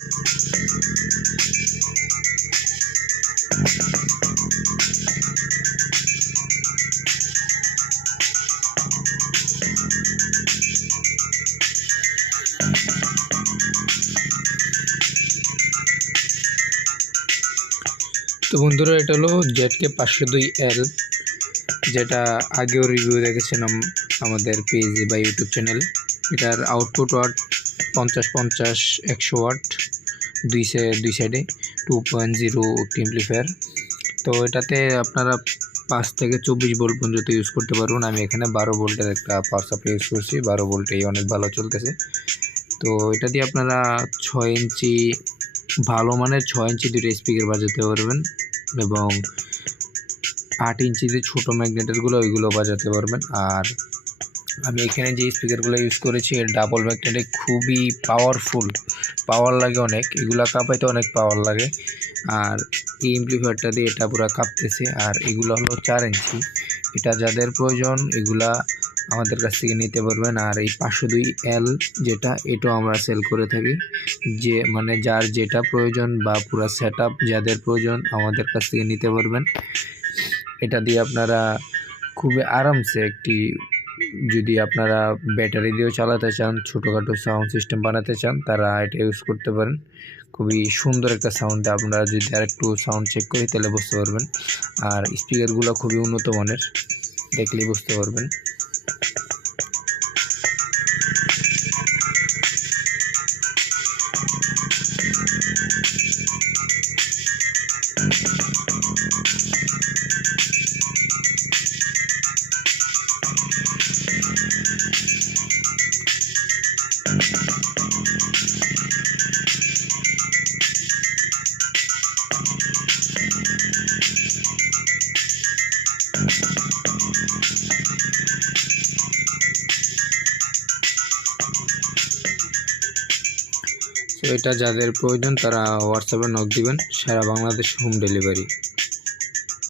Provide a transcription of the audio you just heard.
তো বন্ধুরা, এটা হলো ZK502L, যেটা আগেও রিভিউ দেখেছিলাম আমাদের পেজে বা ইউটিউব চ্যানেল। এটার আউটপুট ওয়াট 50-50 100 ওয়াট, দুই সাইডে 2.0 অ্যাম্পলিফায়ার। তো এটাতে আপনারা 5 থেকে 24 ভোল্ট পর্যন্ত ইউজ করতে পারবেন। আমি এখানে 12 ভোল্টের একটা পাওয়ার সাপ্লাই ইউজ করছি। 12 ভোল্টেই অনেক ভালো চলতেছে। তো এটা দিয়ে আপনারা 6 ইঞ্চি ভালো মানের 6 ইঞ্চি দুটো স্পিকার বাজাতে পারবেন, এবং 8 ইঞ্চি যে ছোটো ম্যাগনেটেরগুলো ওইগুলো বাজাতে পারবেন। আর আমি এখানে যে স্পিকারগুলো ইউজ করেছি এর ডাবল ম্যাগনেটিক, খুবই পাওয়ারফুল, পাওয়ার লাগে অনেক, এগুলা কাঁপাইতে অনেক পাওয়ার লাগে। আর এই অ্যাম্পলিফায়ারটা দিয়ে এটা পুরো কাঁপতেছে। আর এগুলো হলো 4 ইঞ্চি। এটা যাদের প্রয়োজন এগুলা আমাদের কাছ থেকে নিতে পারবেন। আর এই 502L যেটা, এটাও আমরা সেল করে থাকি। যে মানে যার যেটা প্রয়োজন বা পুরো সেট আপ যাদের প্রয়োজন আমাদের কাছ থেকে নিতে পারবেন। এটা দিয়ে আপনারা খুবই আরামসে একটি, যদি আপনারা ব্যাটারি দিয়েও চালাতে চান, ছোটোখাটো সাউন্ড সিস্টেম বানাতে চান, তারা এটা ইউজ করতে পারেন। খুবই সুন্দর একটা সাউন্ড। আপনারা যদি আরেকটু সাউন্ড চেক করি তাহলে বুঝতে পারবেন। আর স্পিকারগুলো খুবই উন্নত মানের, দেখলেই বুঝতে পারবেন। তো এটা যাদের প্রয়োজন তারা হোয়াটসঅ্যাপে নক দিবেন, সারা বাংলাদেশ হোম ডেলিভারি।